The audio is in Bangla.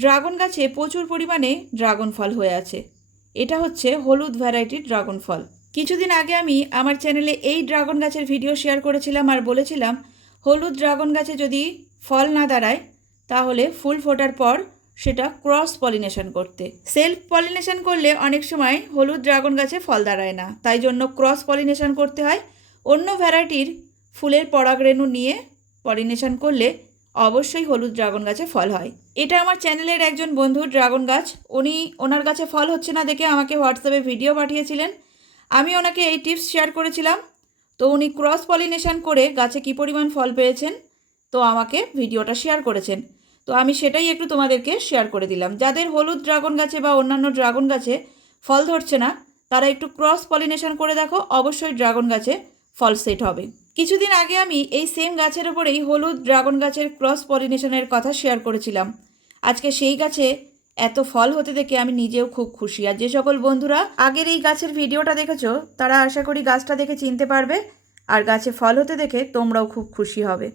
ড্রাগন গাছে প্রচুর পরিমাণে ড্রাগন ফল হয়ে আছে। এটা হচ্ছে হলুদ ভ্যারাইটির ড্রাগন ফল। কিছুদিন আগে আমি আমার চ্যানেলে এই ড্রাগন গাছের ভিডিও শেয়ার করেছিলাম আর বলেছিলাম, হলুদ ড্রাগন গাছে যদি ফল না দাঁড়ায়, তাহলে ফুল ফোটার পর সেটা ক্রস পলিনেশন করতে। সেলফ পলিনেশন করলে অনেক সময় হলুদ ড্রাগন গাছে ফল দাঁড়ায় না। তাই জন্য ক্রস পলিনেশন করতে হয়। অন্য ভ্যারাইটির ফুলের পরাগরেণু নিয়ে পলিনেশন করলে অবশ্যই হলুদ ড্রাগন গাছে ফল হয়। এটা আমার চ্যানেলের একজন বন্ধু ড্রাগন গাছ। উনি ওনার গাছে ফল হচ্ছে না দেখে আমাকে হোয়াটসঅ্যাপে ভিডিও পাঠিয়েছিলেন। আমি ওনাকে এই টিপস শেয়ার করেছিলাম। তো উনি ক্রস পলিনেশন করে গাছে কী পরিমাণ ফল পেয়েছেন, তো আমাকে ভিডিওটা শেয়ার করেছেন। তো আমি সেটাই একটু তোমাদেরকে শেয়ার করে দিলাম। যাদের হলুদ ড্রাগন গাছে বা অন্যান্য ড্রাগন গাছে ফল ধরছে না, তারা একটু ক্রস পলিনেশন করে দেখো, অবশ্যই ড্রাগন গাছে ফল সেট হবে। কিছুদিন আগে আমি এই সেম গাছের ওপরেই হলুদ ড্রাগন গাছের ক্রস পলিনেশনের কথা শেয়ার করেছিলাম। আজকে সেই গাছে এত ফল হতে দেখে আমি নিজেও খুব খুশি। আর যে সকল বন্ধুরা আগের এই গাছের ভিডিওটা দেখেছ, তারা আশা করি গাছটা দেখে চিনতে পারবে। আর গাছে ফল হতে দেখে তোমরাও খুব খুশি হবে।